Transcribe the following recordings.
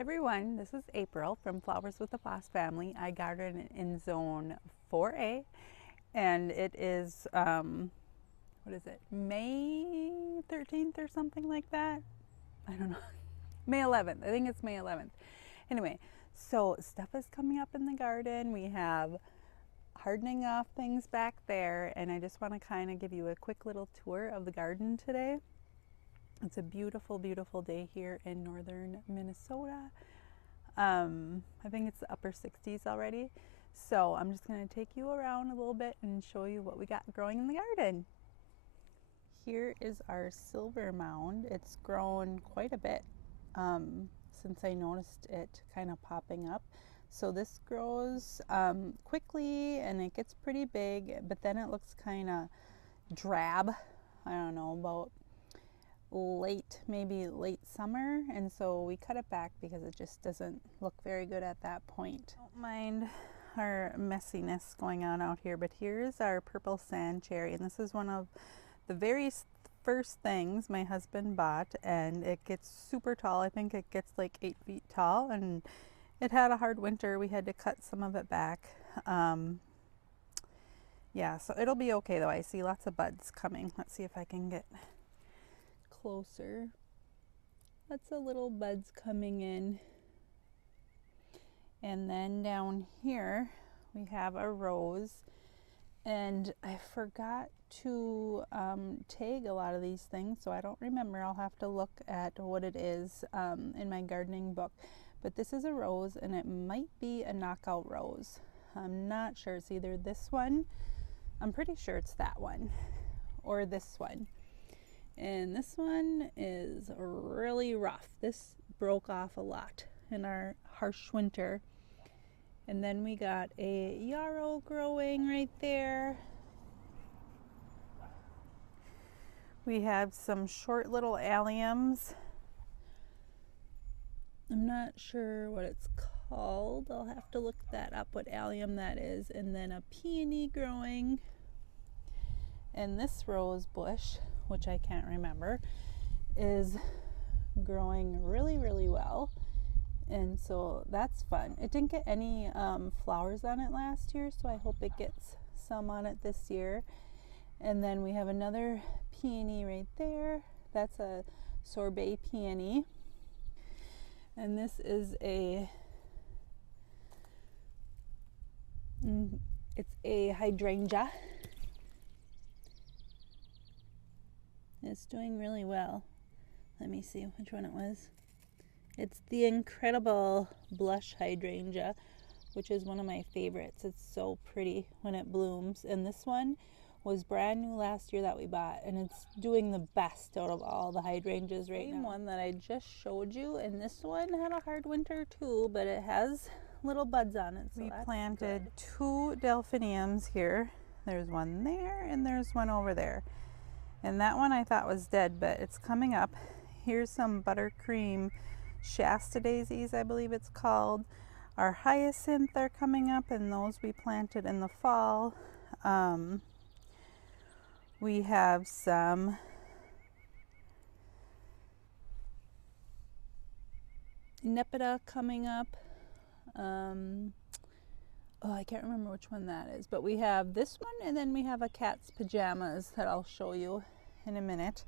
Everyone, this is April from Flowers with the Foss family. I garden in zone 4A and it is, what is it, May 13th or something like that? I don't know. May 11th. I think it's May 11th. Anyway, so stuff is coming up in the garden. We have hardening off things back there, and I just want to kind of give you a quick little tour of the garden today. It's a beautiful, beautiful day here in northern Minnesota. I think it's the upper 60s already. So I'm just going to take you around a little bit and show you what we got growing in the garden. Here is our silver mound. It's grown quite a bit since I noticed it kind of popping up. So this grows quickly and it gets pretty big, but then it looks kind of drab. I don't know, about maybe late summer, and so we cut it back because it just doesn't look very good at that point. Don't mind our messiness going on out here, but here's our purple sand cherry, and this is one of the very first things my husband bought, and it gets super tall. I think it gets like 8 feet tall, and it had a hard winter. We had to cut some of it back. Yeah, so it'll be okay though. I see lots of buds coming. Let's see if I can get closer. Lots of little buds coming in. And then down here we have a rose, and I forgot to tag a lot of these things, so I don't remember. I'll have to look at what it is in my gardening book. But this is a rose, and it might be a knockout rose. I'm not sure. It's either this one, I'm pretty sure it's that one, or this one. And this one is really rough. This broke off a lot in our harsh winter. And then we got a yarrow growing right there. We have some short little alliums. I'm not sure what it's called. I'll have to look that up, what allium that is. And then a peony growing. And this rose bush, which I can't remember, is growing really, really well. And so that's fun. It didn't get any flowers on it last year, so I hope it gets some on it this year. And then we have another peony right there. That's a Sorbet Peony. And this is it's a Hydrangea. It's doing really well. Let me see which one it was. It's the incredible blush hydrangea, which is one of my favorites. It's so pretty when it blooms. And this one was brand new last year that we bought, and it's doing the best out of all the hydrangeas right now. Same one that I just showed you, and this one had a hard winter too, but it has little buds on it. So we planted good. 2 delphiniums here. There's one there and there's one over there. And that one I thought was dead, but it's coming up. Here's some buttercream Shasta daisies, I believe it's called. Our hyacinth are coming up, and those we planted in the fall. We have some nepeta coming up. Oh, I can't remember which one that is, but we have this one, and then we have a cat's pajamas that I'll show you in a minute.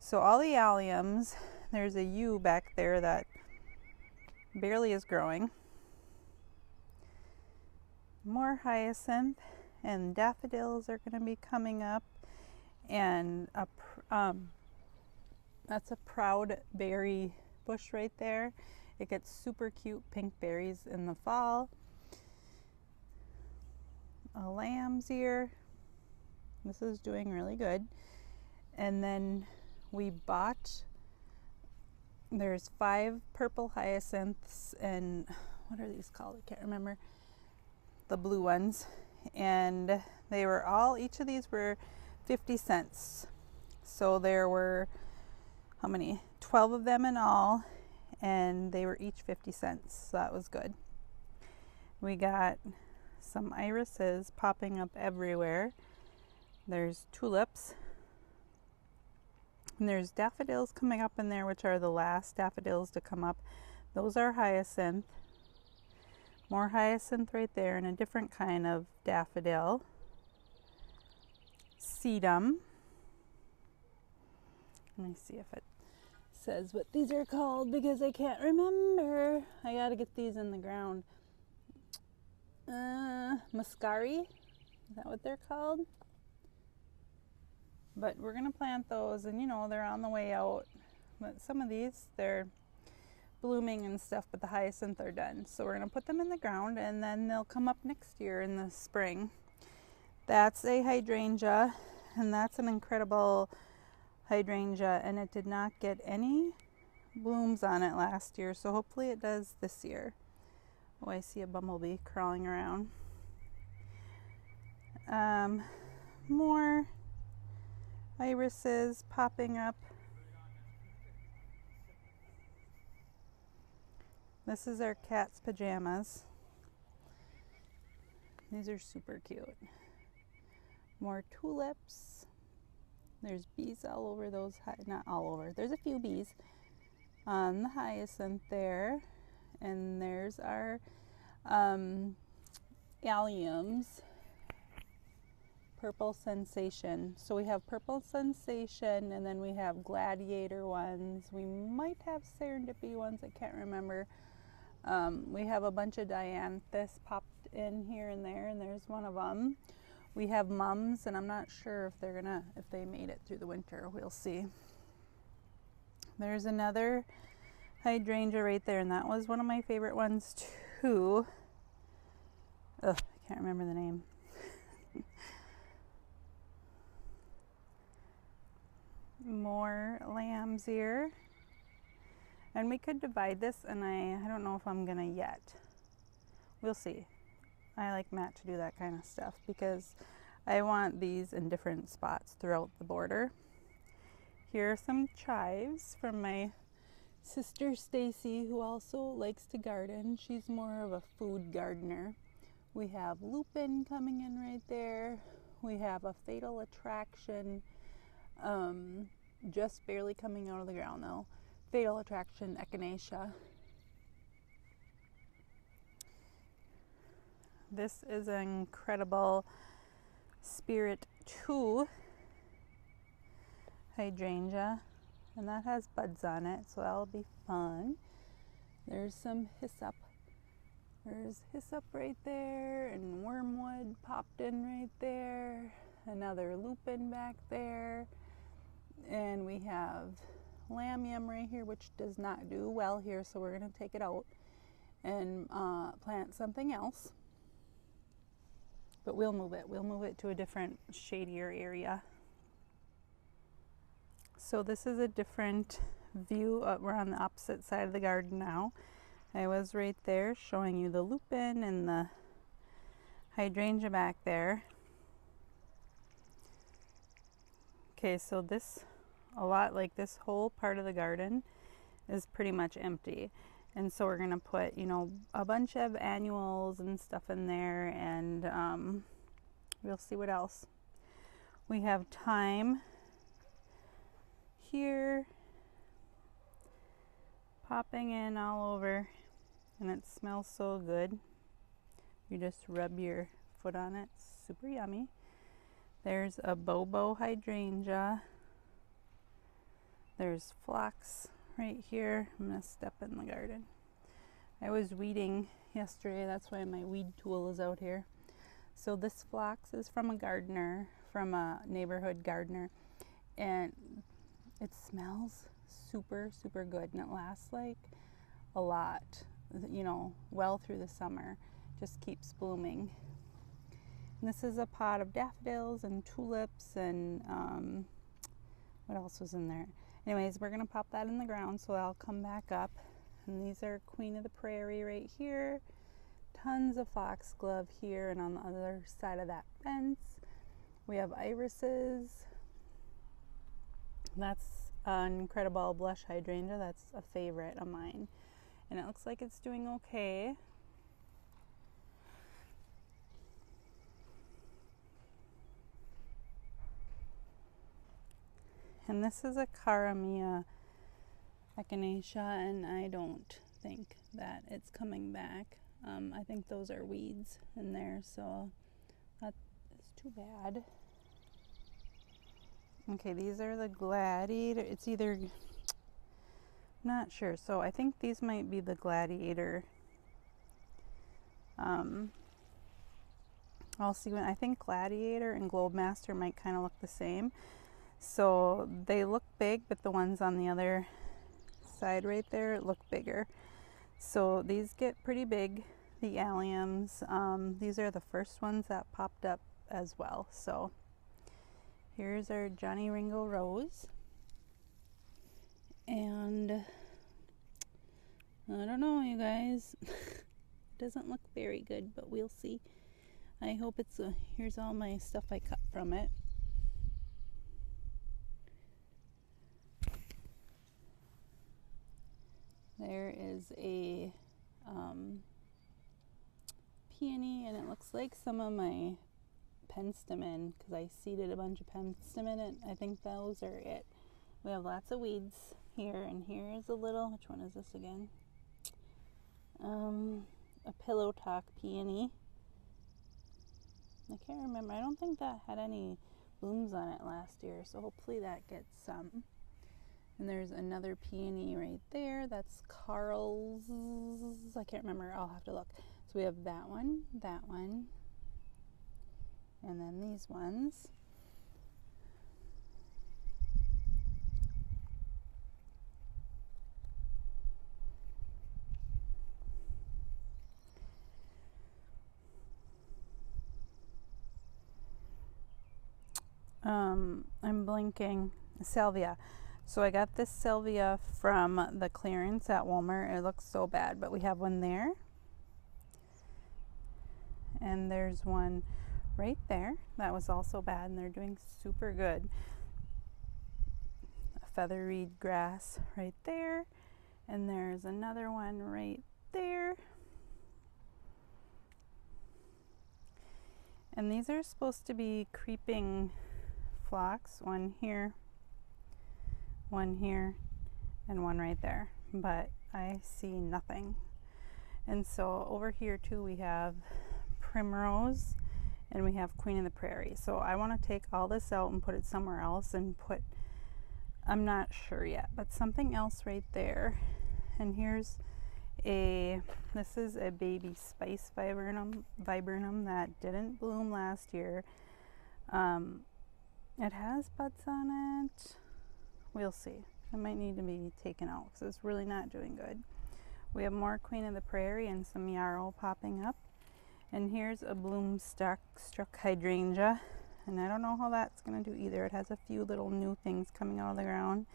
So all the alliums, there's a yew back there that barely is growing. More hyacinth, and daffodils are going to be coming up, and that's a proud berry bush right there. It gets super cute pink berries in the fall. A lamb's ear. This is doing really good. And then we bought, there's 5 purple hyacinths, and what are these called? I can't remember. The blue ones. And they were all, each of these were 50 cents. So there were, how many? 12 of them in all, and they were each 50 cents. So that was good. We got some irises popping up everywhere. There's tulips. And there's daffodils coming up in there, which are the last daffodils to come up. Those are hyacinth. More hyacinth right there, and a different kind of daffodil. Sedum. Let me see if it says what these are called because I can't remember. I gotta get these in the ground. Muscari, is that what they're called? But we're gonna plant those, and you know, they're on the way out. But some of these, they're blooming and stuff, but the hyacinth are done. So we're gonna put them in the ground, and then they'll come up next year in the spring. That's a hydrangea, and that's an incredible hydrangea, and it did not get any blooms on it last year, so hopefully it does this year. Oh, I see a bumblebee crawling around. More irises popping up. This is our cat's pajamas. These are super cute. More tulips. There's bees all over those, not all over, there's a few bees on the hyacinth there. And there's our alliums. Purple Sensation. So we have Purple Sensation, and then we have Gladiator ones. We might have Serendipity ones, I can't remember. We have a bunch of Dianthus popped in here and there, and there's one of them. We have mums, and I'm not sure if they made it through the winter. We'll see. There's another hydrangea right there, and that was one of my favorite ones too. Ugh, I can't remember the name. More lamb's ear. And we could divide this, and I don't know if I'm gonna yet. We'll see. I like Matt to do that kind of stuff because I want these in different spots throughout the border. Here are some chives from my sister Stacy, who also likes to garden. She's more of a food gardener. We have lupin coming in right there. We have a Fatal Attraction, just barely coming out of the ground though. Fatal Attraction echinacea. This is an incredible Spirit 2 hydrangea, and that has buds on it, so that'll be fun. There's some hyssop. There's hyssop right there, and wormwood popped in right there. Another lupin back there. And we have lamium right here, which does not do well here, so we're going to take it out and plant something else. But we'll move it. We'll move it to a different, shadier area. So this is a different view. We're on the opposite side of the garden now. I was right there showing you the lupin and the hydrangea back there. Okay, so this, a lot like this whole part of the garden is pretty much empty. And so we're gonna put, you know, a bunch of annuals and stuff in there, and we'll see what else. We have thyme here, popping in all over, and it smells so good. You just rub your foot on it, super yummy. There's a bobo hydrangea. There's phlox right here. I'm gonna step in the garden. I was weeding yesterday, that's why my weed tool is out here. So this phlox is from a gardener, from a neighborhood gardener, and it smells super, super good, and it lasts like a lot, you know, well through the summer. Just keeps blooming. And this is a pot of daffodils and tulips and what else was in there? Anyways, we're gonna pop that in the ground, so I'll come back up. And these are Queen of the Prairie right here. Tons of foxglove here, and on the other side of that fence we have irises. That's an incredible blush hydrangea. That's a favorite of mine, and it looks like it's doing okay. And this is a Caramia echinacea, and I don't think that it's coming back. I think those are weeds in there, so that's too bad. Okay, these are the Gladiator. It's either, I'm not sure. So I think these might be the Gladiator. I'll see when, I think Gladiator and Globemaster might kind of look the same. So they look big, but the ones on the other side right there look bigger. So these get pretty big, the alliums. These are the first ones that popped up as well. So here's our Johnny Ringo Rose. And I don't know, you guys. It doesn't look very good, but we'll see. I hope it's here's all my stuff I cut from it. There is a peony, and it looks like some of my penstemon, because I seeded a bunch of penstemon, and I think those are it. We have lots of weeds here, and here's a little, which one is this again? A pillow talk peony. I can't remember. I don't think that had any blooms on it last year, so hopefully that gets some. And there's another peony right there. That's Carl's. I can't remember. I'll have to look. So we have that one, and then these ones. I'm blinking. Salvia. So I got this salvia from the clearance at Walmart. It looks so bad, but we have one there. And there's one right there that was also bad, and they're doing super good. A feathery grass right there. And there's another one right there. And these are supposed to be creeping phlox. One here, and one right there. But I see nothing. And so over here too we have primrose, and we have Queen of the Prairie. So I want to take all this out and put it somewhere else and put, I'm not sure yet, but something else right there. And here's this is a baby spice viburnum that didn't bloom last year. It has buds on it. We'll see. It might need to be taken out because it's really not doing good. We have more Queen of the Prairie and some yarrow popping up. And here's a bloom struck hydrangea. And I don't know how that's going to do either. It has a few little new things coming out of the ground.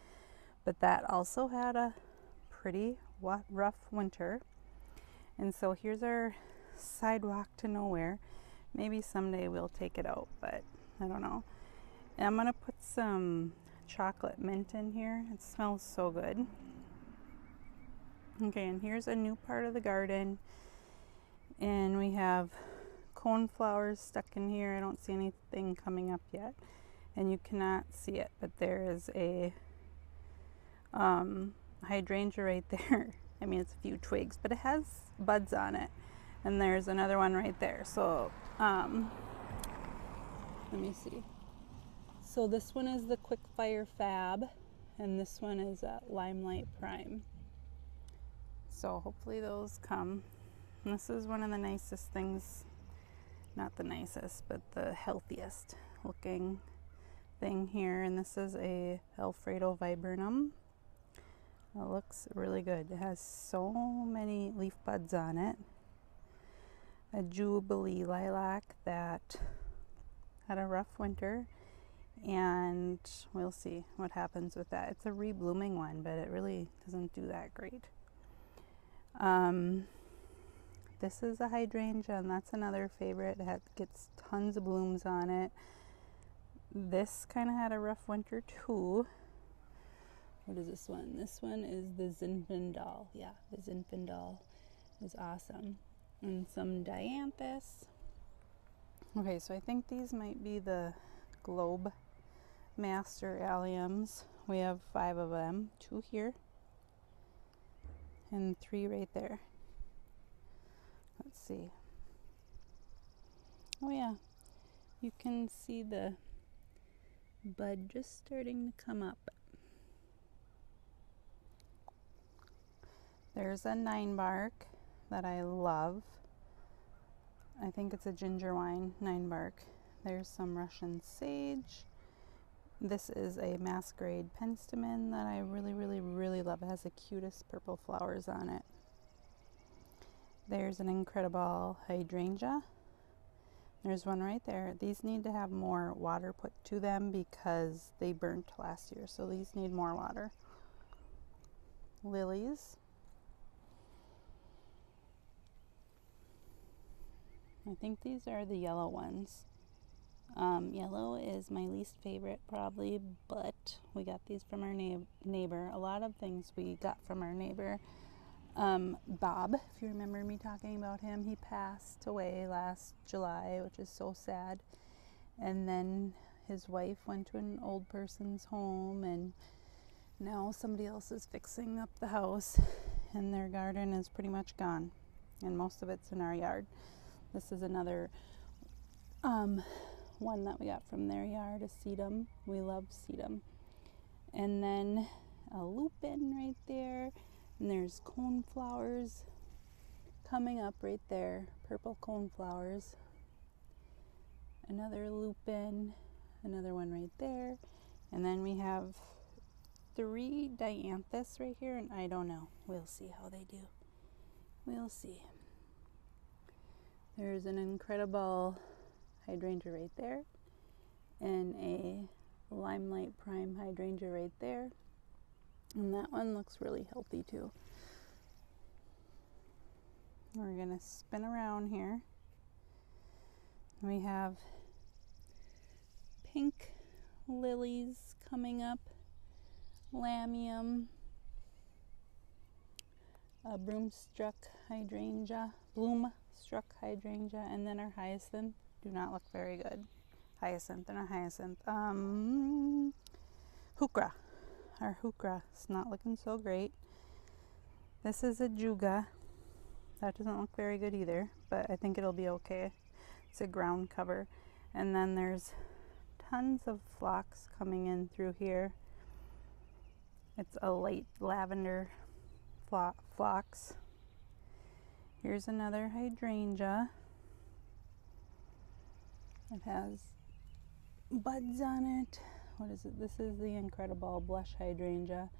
But that also had a pretty rough winter. And so here's our sidewalk to nowhere. Maybe someday we'll take it out, but I don't know. And I'm going to put some chocolate mint in here. It smells so good. Okay, and here's a new part of the garden. And we have coneflowers stuck in here. I don't see anything coming up yet. And you cannot see it, but there is a hydrangea right there. I mean, it's a few twigs, but it has buds on it. And there's another one right there. So, let me see. So this one is the Quick Fire Fab, and this one is Limelight Prime. So hopefully those come. And this is one of the nicest things, not the nicest, but the healthiest looking thing here. And this is a Alfredo Viburnum. It looks really good. It has so many leaf buds on it. A Jubilee Lilac that had a rough winter, and we'll see what happens with that. It's a reblooming one, but it really doesn't do that great. This is a hydrangea, and that's another favorite. It gets tons of blooms on it. This kind of had a rough winter too. What is this one? This one is the Zinfandel. Yeah, the Zinfandel is awesome. And some Dianthus. Okay, so I think these might be the Globe Master alliums. We have 5 of them, 2 here. and 3 right there. Let's see. Oh yeah, you can see the bud just starting to come up. There's a 9-bark that I love. I think it's a ginger wine 9-bark. There's some Russian sage. This is a masquerade penstemon that I really love. It has the cutest purple flowers on it. There's an incredible hydrangea. There's one right there. These need to have more water put to them because they burnt last year, so these need more water. Lilies. I think these are the yellow ones. Yellow is my least favorite probably, but we got these from our neighbor. A lot of things we got from our neighbor. Bob, if you remember me talking about him, he passed away last July, which is so sad. And then his wife went to an old person's home, and now somebody else is fixing up the house, and their garden is pretty much gone, and most of it's in our yard. This is another one that we got from their yard, a sedum. We love sedum. And then a lupin right there, and there's coneflowers coming up right there, purple coneflowers. Another lupin, another one right there, and then we have 3 dianthus right here, and I don't know. We'll see how they do. We'll see. There's an incredible hydrangea right there, and a limelight prime hydrangea right there, and that one looks really healthy too. We're gonna spin around here. We have pink lilies coming up, lamium, a bloomstruck hydrangea, and then our hyacinth. Do not look very good. Hyacinth and our hyacinth. Heuchera. Our heuchera is not looking so great. This is a juga. That doesn't look very good either, but I think it'll be okay. It's a ground cover. And then there's tons of phlox coming in through here. It's a light lavender phlox. Here's another hydrangea. It has buds on it. What is it? This is the incredible blush hydrangea.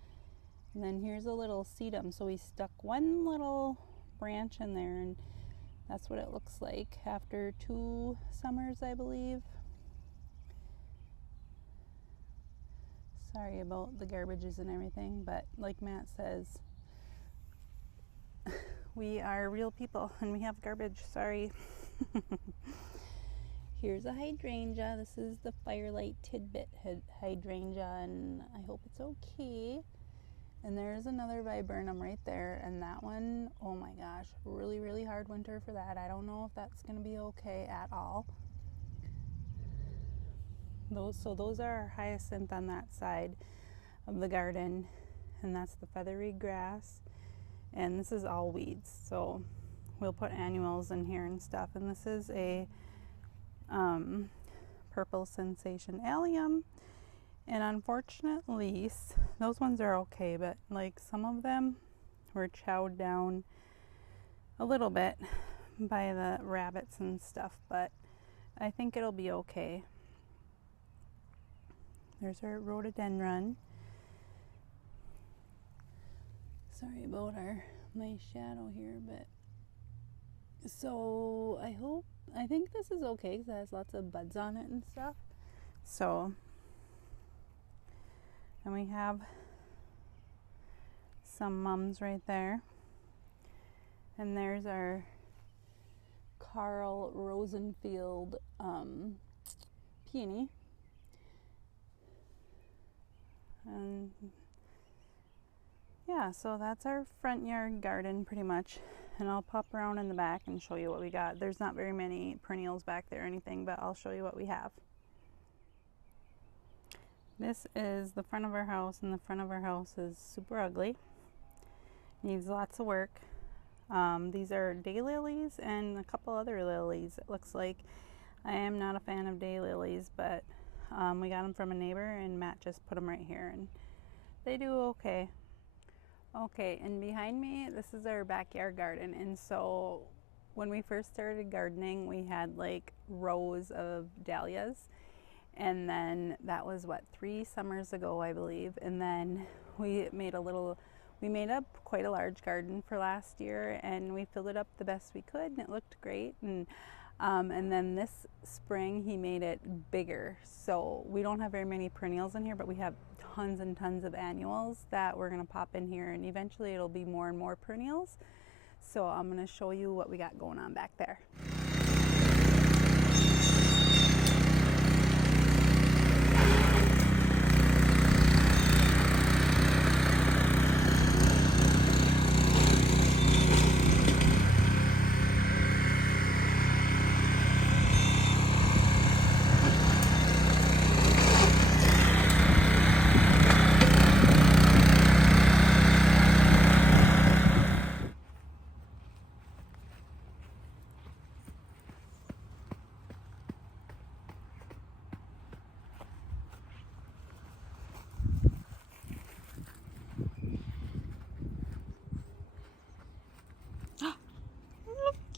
And then here's a little sedum. So we stuck one little branch in there, and that's what it looks like after 2 summers, I believe. Sorry about the garbages and everything, but like Matt says, we are real people and we have garbage. Sorry. Here's a hydrangea. This is the Firelight Tidbit hydrangea, and I hope it's okay. And there's another viburnum right there, and that one, oh my gosh, really hard winter for that. I don't know if that's going to be okay at all. Those are our hyacinth on that side of the garden, and that's the feathery grass, and this is all weeds, so we'll put annuals in here and stuff. And this is a purple sensation allium, and unfortunately those ones are okay, but like some of them were chowed down a little bit by the rabbits and stuff, but I think it'll be okay. There's our rhododendron. Sorry about my shadow here, but so I think this is okay because it has lots of buds on it and stuff. So, and we have some mums right there, and there's our Carl Rosenfield peony. And yeah, so that's our front yard garden pretty much, and I'll pop around in the back and show you what we got. There's not very many perennials back there or anything, but I'll show you what we have. This is the front of our house, and the front of our house is super ugly. Needs lots of work. These are daylilies and a couple other lilies, it looks like. I am not a fan of daylilies, but we got them from a neighbor and Matt just put them right here and they do okay. Okay, and behind me, this is our backyard garden. And so when we first started gardening, we had like rows of dahlias. And then that was what, 3 summers ago, I believe. And then we made up quite a large garden for last year, and we filled it up the best we could, and it looked great. And then this spring he made it bigger. So we don't have very many perennials in here, but we have tons and tons of annuals that we're gonna pop in here, and eventually it'll be more and more perennials. So I'm gonna show you what we got going on back there.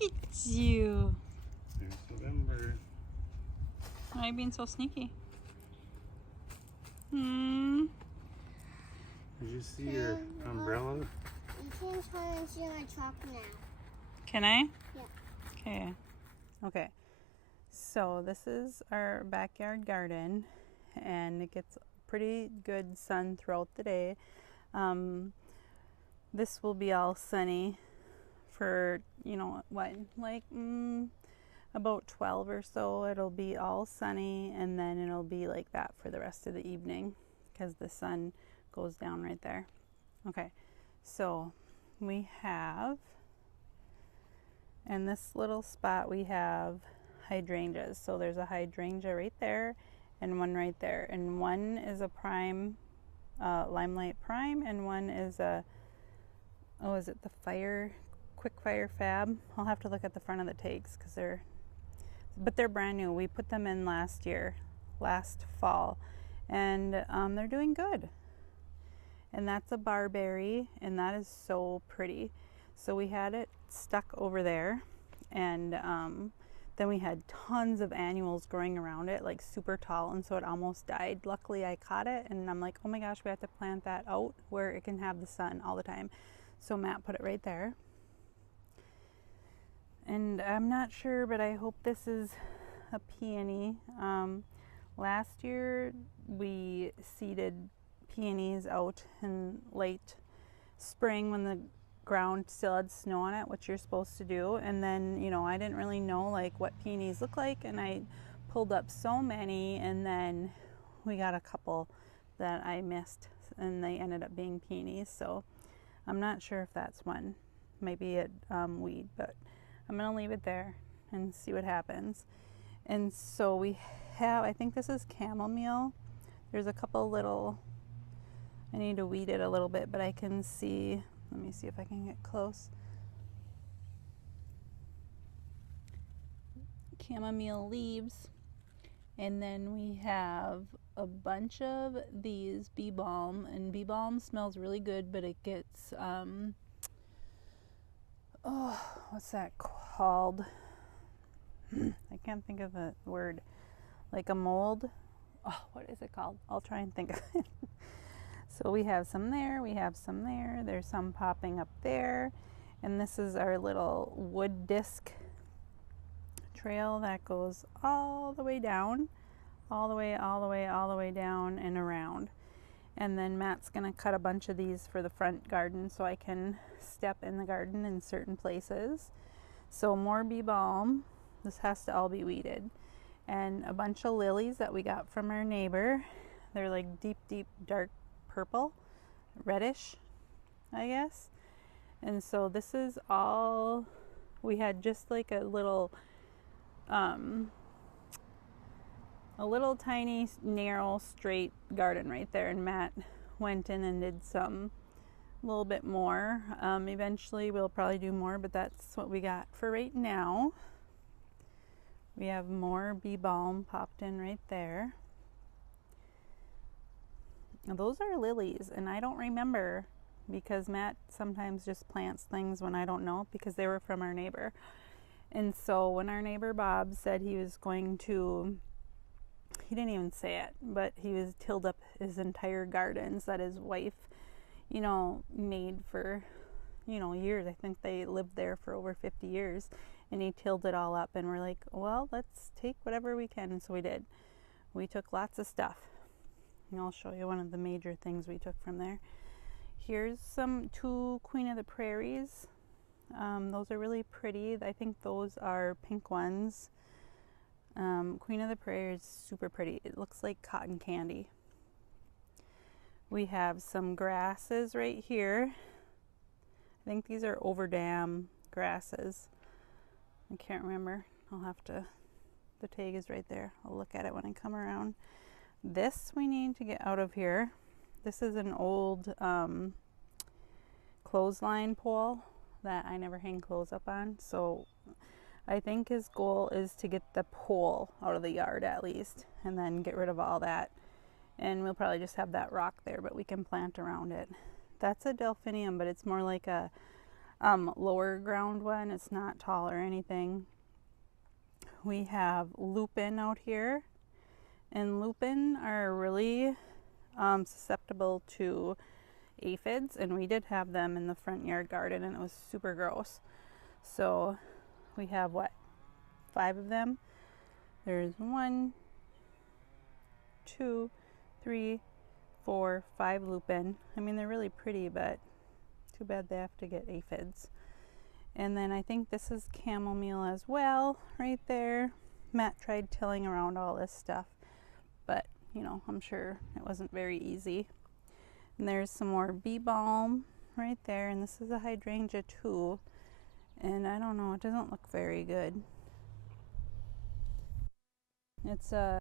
Look at you. There's November. Why are you being so sneaky? Hmm. Did you see your umbrella? You can turn into a truck now. Can I? Yeah. Okay. Okay. So this is our backyard garden, and it gets pretty good sun throughout the day. This will be all sunny for, you know what, like about 12 or so. It'll be all sunny, and then it'll be like that for the rest of the evening because the sun goes down right there. Okay, so we have, in this little spot, we have hydrangeas. So there's a hydrangea right there and one right there, and one is a prime, limelight prime, and one is a, oh, is it the quick fire fab? I'll have to look at the front of the takes because they're brand new. We put them in last fall, and they're doing good. And that's a barberry, and that is so pretty. So we had it stuck over there, and then we had tons of annuals growing around it, like super tall, and so it almost died. Luckily I caught it, and I'm like, oh my gosh, we have to plant that out where it can have the sun all the time. So Matt put it right there. And I'm not sure, but I hope this is a peony. Last year we seeded peonies out in late spring when the ground still had snow on it, which you're supposed to do. And then, you know, I didn't really know like what peonies look like, and I pulled up so many, and then we got a couple that I missed, and they ended up being peonies. So I'm not sure if that's one. Maybe it weed, but I'm gonna leave it there and see what happens. And so we have, I think this is chamomile. There's a couple little, I need to weed it a little bit, but I can see, let me see if I can get close. Chamomile leaves. And then we have a bunch of these bee balm, and bee balm smells really good, but it gets, oh, what's that called? I can't think of the word. Like a mold. Oh, what is it called? I'll try and think of it. So we have some there, we have some there, there's some popping up there, and this is our little wood disc trail that goes all the way down, all the way down and around. And then Matt's gonna cut a bunch of these for the front garden so I can step in the garden in certain places. So more bee balm. This has to all be weeded. And a bunch of lilies that we got from our neighbor. They're like deep, dark purple, reddish, I guess. And so this is all, we had just like a little tiny, narrow, straight garden right there. And Matt went in and did some a little bit more. Eventually we'll probably do more, but that's what we got for right now. We have more bee balm popped in right there. Now those are lilies, and I don't remember because Matt sometimes just plants things when I don't know, because they were from our neighbor. And so when our neighbor Bob said he was going to, he didn't even say it, but he was tilled up his entire gardens that his wife, you know, made for, you know, years. I think they lived there for over 50 years, and he tilled it all up, and we're like, well, let's take whatever we can. And so we did. We took lots of stuff, and I'll show you one of the major things we took from there. Here's some 2 Queen of the Prairies. Those are really pretty. I think those are pink ones. Queen of the Prairie is super pretty. It looks like cotton candy. We have some grasses right here. I think these are overdam grasses. I can't remember. I'll have to, the tag is right there. I'll look at it when I come around. This we need to get out of here. This is an old clothesline pole that I never hang clothes up on. So I think his goal is to get the pole out of the yard at least, and then get rid of all that. And we'll probably just have that rock there, but we can plant around it. That's a delphinium, but it's more like a lower ground one. It's not tall or anything. We have lupin out here, and lupin are really susceptible to aphids, and we did have them in the front yard garden, and it was super gross. So we have, what, 5 of them? There's 1, 2, 3, 4, 5 lupin. I mean, they're really pretty, but too bad they have to get aphids. And then I think this is chamomile as well, right there. Matt tried tilling around all this stuff, but you know, I'm sure it wasn't very easy. And there's some more bee balm right there, and this is a hydrangea too. And I don't know, it doesn't look very good. It's a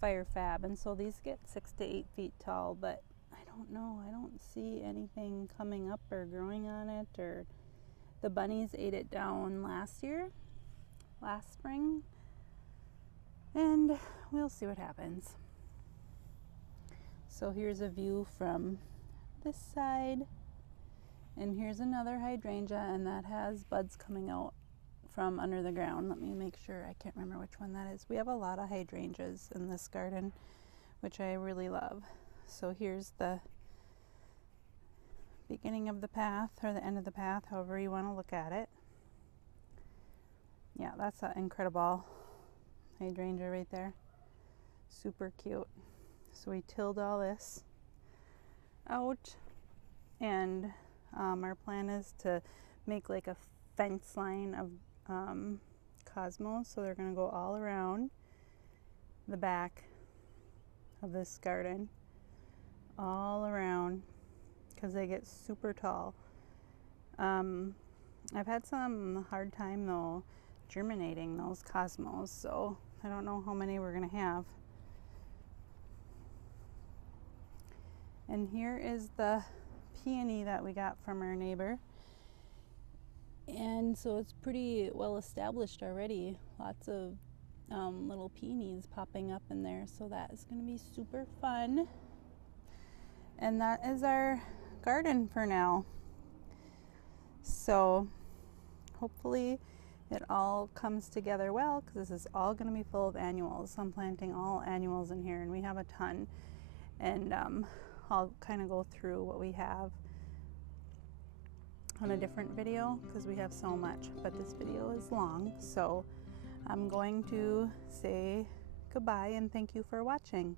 fire fab, and so these get 6 to 8 feet tall, but I don't know, I don't see anything coming up or growing on it, or the bunnies ate it down last spring, and we'll see what happens. So here's a view from this side, and here's another hydrangea, and that has buds coming out from under the ground. Let me make sure, I can't remember which one that is. We have a lot of hydrangeas in this garden, which I really love. So here's the beginning of the path, or the end of the path, however you want to look at it. Yeah, that's an incredible hydrangea right there. Super cute. So we tilled all this out, and our plan is to make like a fence line of cosmos, so they're going to go all around the back of this garden, all around, because they get super tall. I've had some hard time though germinating those cosmos, so I don't know how many we're going to have. And here is the peony that we got from our neighbor. And so it's pretty well established already. Lots of little peonies popping up in there. So that is going to be super fun. And that is our garden for now. So hopefully it all comes together well, because this is all going to be full of annuals. I'm planting all annuals in here, and we have a ton. And I'll kind of go through what we have on a different video, because we have so much, but this video is long, so I'm going to say goodbye and thank you for watching.